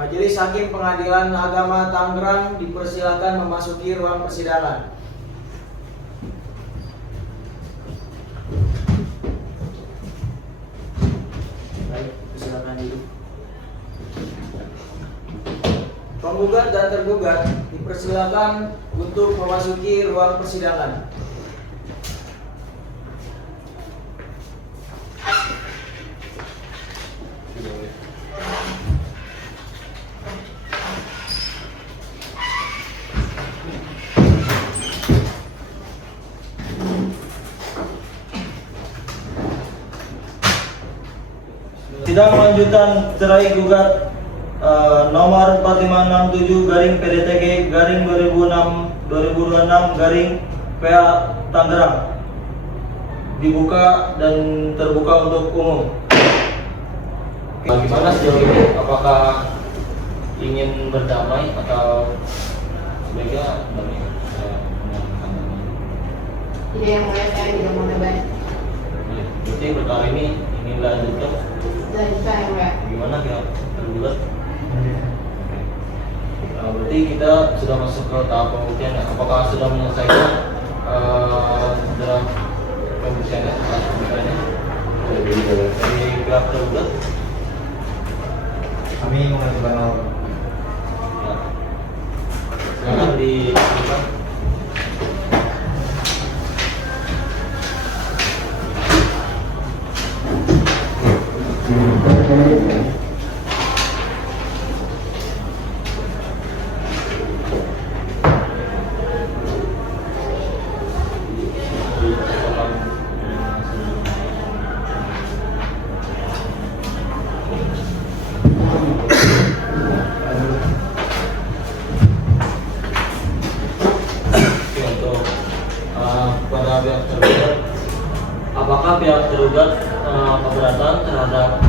Majelis Hakim Pengadilan Agama Tangerang dipersilakan memasuki ruang persidangan. Baik, persilakan dulu. Penggugat dan tergugat dipersilakan untuk memasuki ruang persidangan. Sidang lanjutan cerai gugat nomor 4567/PDTG/2006/2026 Tangerang dibuka dan terbuka untuk umum. Bagaimana sejauh ini? Apakah ingin berdamai atau sebaiknya damai? Tidak yang mulia, saya tidak mau damai. Berarti perkara ini ingin lanjutkan. Lanjutkan yang mulia. Gimana pihak tergugat? Berarti kita sudah masuk ke tahap pembuktian ya? Apakah sudah menyelesaikan draft pembuktiannya setelah pembuktiannya dari pihak tergugat? Kami mengajukan hal Ya. Silakan dilakukan. Kepada pihak tergugat, apakah pihak tergugat keberatan terhadap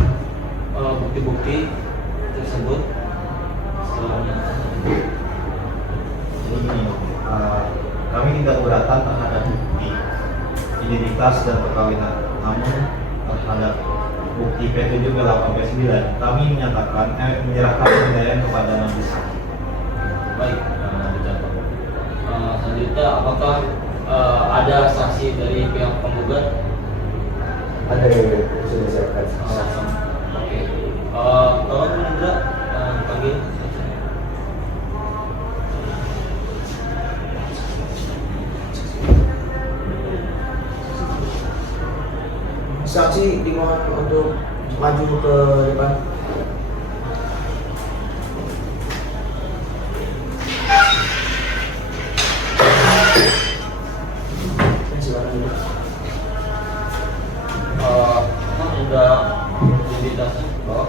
bukti-bukti tersebut setelahnya? ini kami tidak keberatan terhadap bukti identitas dan perkawinan, namun terhadap bukti P7 ke-8 P9 kami menyerahkan penilaian kepada majelis hakim. Baik, dicatat. Selanjutnya, apakah ada saksi dari pihak penggugat? Ada yang sudah disiapkan. Oke. Tolong Indra panggil saksinya. Saksi dimohon untuk maju ke depan. Silakan dulu. Udah identitasnya bawa.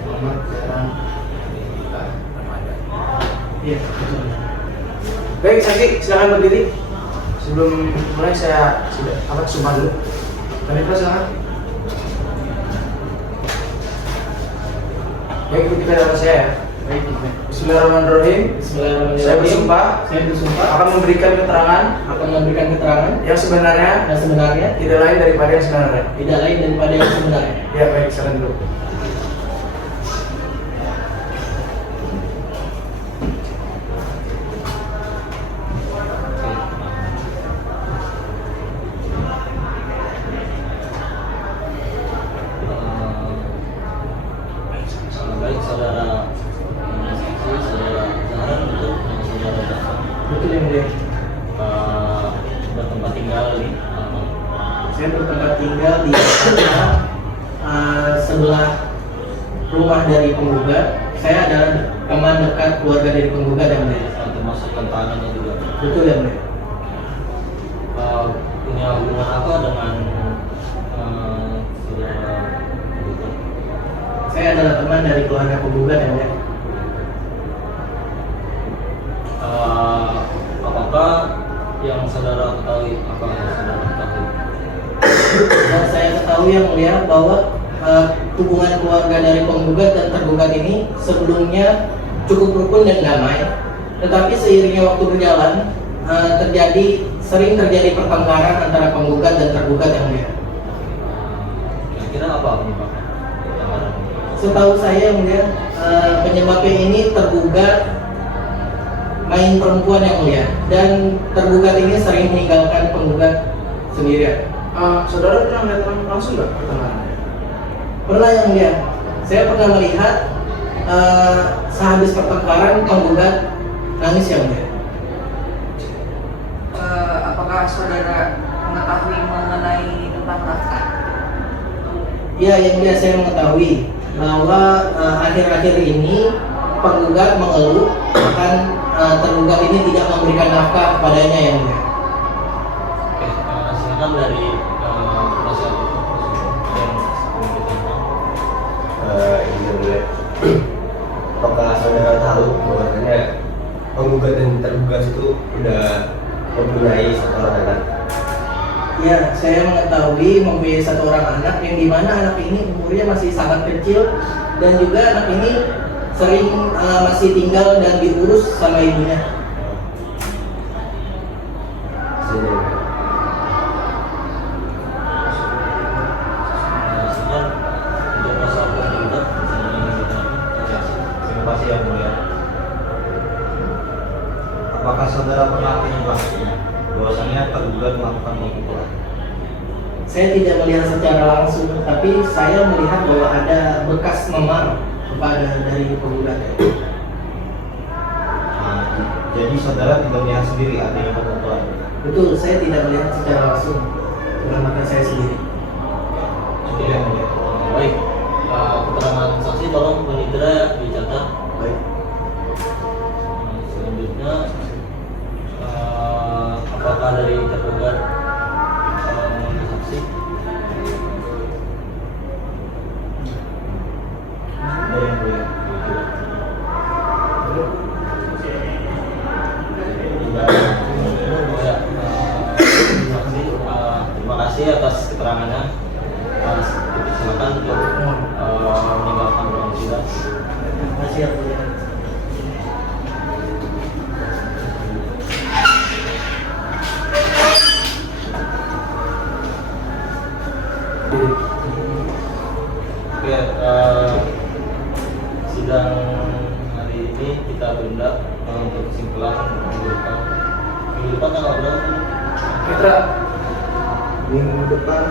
Muhammad Jalan Ramadan. Iya, betul. Baik, saksi silakan berdiri. Sebelum mulai saya sudah sumpah dulu. Kami silakan. Baik, ikuti kata saya ya. Baik. Bismillahirrahmanirrahim. Bismillahirrahmanirrahim. Saya bersumpah akan memberikan keterangan yang sebenarnya tidak lain daripada yang sebenarnya. tidak lain daripada yang sebenarnya. Ya, baik, silakan dulu. Baik, saudara saksi, saudara Zahran untuk saudara Zahran Betul yang mulia. bertempat tinggal di Saya bertempat tinggal di sebelah rumah dari penggugat. Saya adalah teman dekat keluarga dari penggugat yang mulia. termasuk tantangannya juga. Betul yang mulia. Punya hubungan apa dengan saudara penggugat? Saya adalah teman dari keluarga penggugat yang mulia. Apakah yang saudara ketahui? Apa yang saudara ketahui? Dan saya ketahui yang mulia bahwa hubungan keluarga dari penggugat dan tergugat ini sebelumnya cukup rukun dan damai. Tetapi seiringnya waktu berjalan terjadi sering terjadi pertengkaran antara penggugat dan tergugat yang mulia. Kira-kira apa penyebabnya? Setahu saya yang mulia, penyebabnya ini tergugat main perempuan yang mulia, dan tergugat ini sering meninggalkan penggugat sendirian. Saudara pernah melihat langsung nggak pertengahannya? Pernah yang mulia, saya pernah melihat sehabis pertengkaran penggugat nangis yang mulia. Apakah saudara mengetahui mengenai tentang nafkah? Ya, yang mulia, saya mengetahui bahwa akhir-akhir ini penggugat mengeluh akan tergugat ini tidak memberikan nafkah kepadanya yang mulia. Oke, silakan dari penasihat hukum yang Ini yang mulia. Apakah saudara tahu bahwasanya penggugat dan tergugat itu udah mempunyai satu orang anak? Ya, saya mengetahui mempunyai satu orang anak yang dimana anak ini umurnya masih sangat kecil, dan juga anak ini sering masih tinggal dan diurus sama ibunya. Saja. silakan untuk masalah penggugat. Terima kasih yang mulia. Apakah saudara pernah menjelaskan bahwasanya tergugat melakukan pemukulan? Saya tidak melihat secara langsung, tapi saya melihat bahwa ada bekas memar kepada dari penggugat. Jadi saudara tidak melihat sendiri adanya pemukulan. Betul, saya tidak melihat secara langsung dengan mata saya sendiri. Cukup yang mulia. Baik, keterangan saksi tolong menitra dicatat. Baik. Selanjutnya, apakah dari tergugat saksi? Ada yang mulia. Ya, saksi, terima kasih atas keterangannya. Silakan untuk meninggalkan ruang sidang. Terima kasih yang mulia. Oke, sidang hari ini kita tunda untuk kesimpulan minggu depan tanggal berapa? Mitra, Minggu depan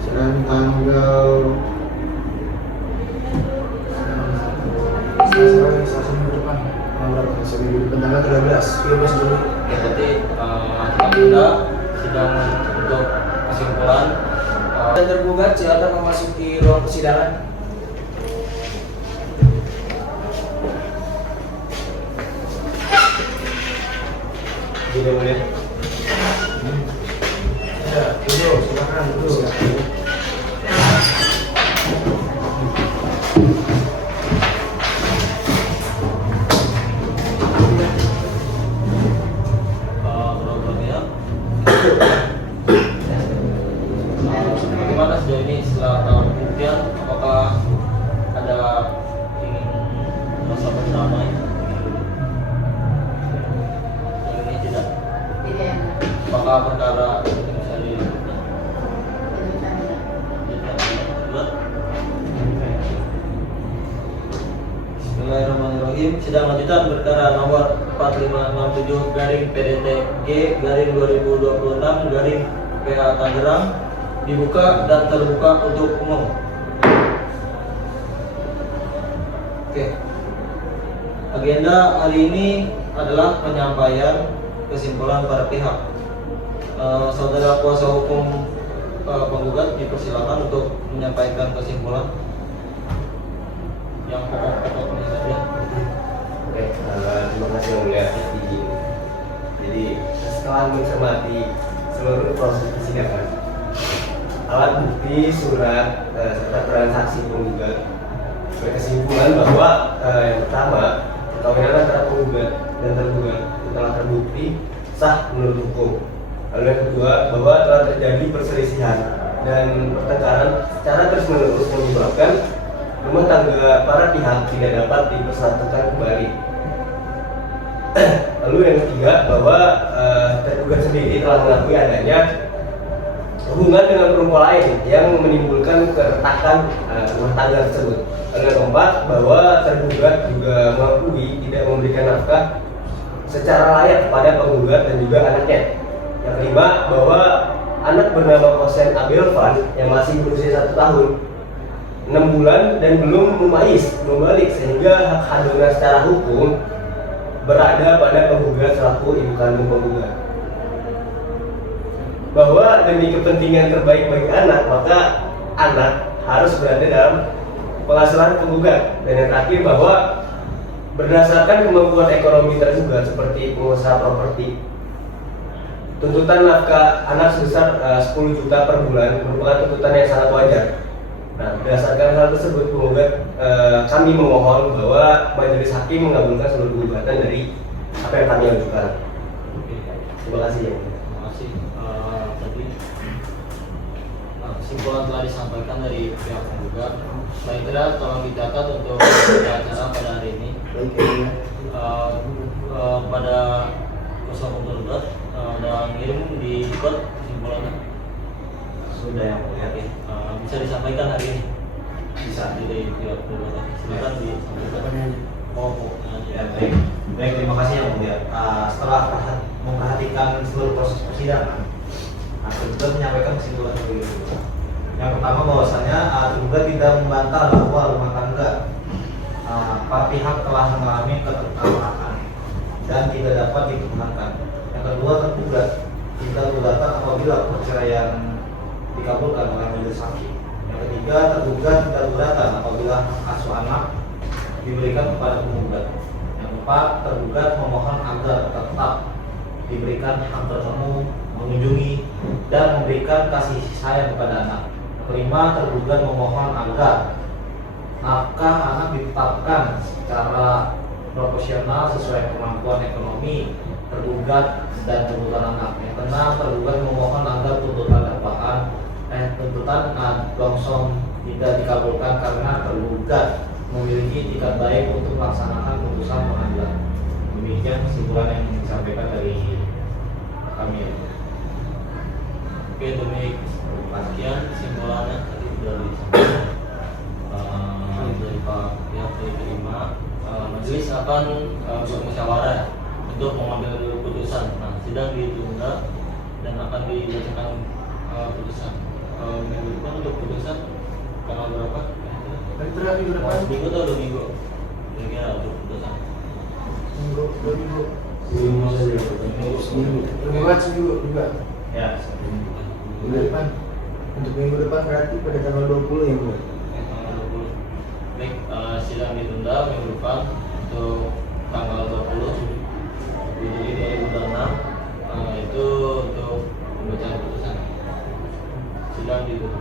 sedang tanggal Selasa minggu depan. Minggu depan tanggal 13 Juli. Ya, berarti kita tunda sidang untuk kesimpulan. Dan tergugat silakan memasuki ruang persidangan. Tidak boleh. Ya, duduk, silakan duduk. Programnya bagaimana sejauh ini setelah tahun pembuktian, apakah ada ingin merasa berdamai? Sejauh ini tidak. Tidak. Apakah perkara ini bisa dilakukan? Bismillahirrahmanirrahim. Sidang lanjutan perkara nomor 4567 garing PDTG garing 2026 garing PA Tangerang dibuka dan terbuka untuk umum. Oke. Agenda hari ini adalah penyampaian kesimpulan para pihak. Saudara kuasa hukum penggugat dipersilakan untuk menyampaikan kesimpulan yang pokok-pokoknya saja. Oke, terima kasih yang mulia. Jadi setelah mencermati seluruh proses persidangan, alat bukti, surat, serta transaksi penggugat berkesimpulan bahwa yang pertama, perkawinan antara penggugat dan tergugat telah terbukti sah menurut hukum. Lalu yang kedua, bahwa telah terjadi perselisihan dan pertengkaran secara terus-menerus menyebabkan rumah tangga para pihak tidak dapat dipersatukan kembali. Lalu yang ketiga, bahwa tergugat sendiri telah mengakui adanya hubungan dengan perempuan lain yang menimbulkan keretakan rumah tangga tersebut. Yang keempat, bahwa tergugat juga mengakui tidak memberikan nafkah secara layak kepada penggugat dan juga anaknya. Yang kelima, bahwa anak bernama Kosen Abelvan yang masih berusia 1 tahun, 6 bulan dan belum membalik sehingga hak hadulan secara hukum berada pada penggugat selaku ibu kandung penggugat. Bahwa demi kepentingan terbaik bagi anak, maka anak harus berada dalam pengasuhan penggugat. Dan yang terakhir, bahwa berdasarkan kemampuan ekonomi tergugat seperti pengusaha properti, tuntutan nafkah anak sebesar 10 juta per bulan merupakan tuntutan yang sangat wajar. Nah, berdasarkan hal tersebut, penggugat kami memohon bahwa majelis hakim mengabulkan seluruh gugatan dari apa yang kami ajukan. Terima kasih ya. Terima kasih. Tadi kesimpulan telah disampaikan dari pihak penggugat. Baik, Indra, tolong dicatat untuk acara pada hari ini. Pada tergugat dan ngirim di code kesimpulannya. Sudah yang mulia. Bisa disampaikan hari ini. Bisa. Jadi pihak penggugat. Silakan disampaikan. Ya, baik, terima kasih yang mulia. Setelah memperhatikan seluruh proses persidangan, tergugat menyampaikan kesimpulan berikut. Yang pertama, bahwasanya tergugat tidak membantah bahwa rumah tangga para pihak telah mengalami keterkaitan dan tidak dapat dipertahankan. Yang kedua, tergugat tidak gugatan apabila perceraian dikabulkan oleh majelis hakim. Yang ketiga, tergugat tidak gugatan apabila hak asuh anak diberikan kepada penggugat. Yang keempat, tergugat memohon agar tetap diberikan hak bertemu, mengunjungi, dan memberikan kasih sayang kepada anak. Yang kelima, tergugat memohon agar nafkah anak ditetapkan secara proporsional sesuai kemampuan ekonomi tergugat dan tuntutan anak. Yang keenam, tergugat memohon agar tuntutan longsong tidak dikabulkan karena tergugat memiliki itikat baik untuk melaksanakan putusan pengadilan. Demikian kesimpulan yang disampaikan dari kami. Oke, demi sekian kesimpulannya tadi sudah disampaikan dari Pak pihak diterima. Majelis akan bermusyawarah untuk mengambil putusan. Nah, sidang ditunda dan akan dibacakan putusan. Minggu depan untuk putusan tanggal berapa? Minggu depan. Minggu atau 2 minggu? Kira-kira untuk putusan. Seminggu juga. Ya, Minggu depan. Untuk minggu depan berarti pada tanggal 20 ya, Bu. Tanggal 20. Baik, sidang ditunda minggu depan untuk tanggal 20 Juli 2006. Itu untuk pembacaan putusan. Sidang ditutup.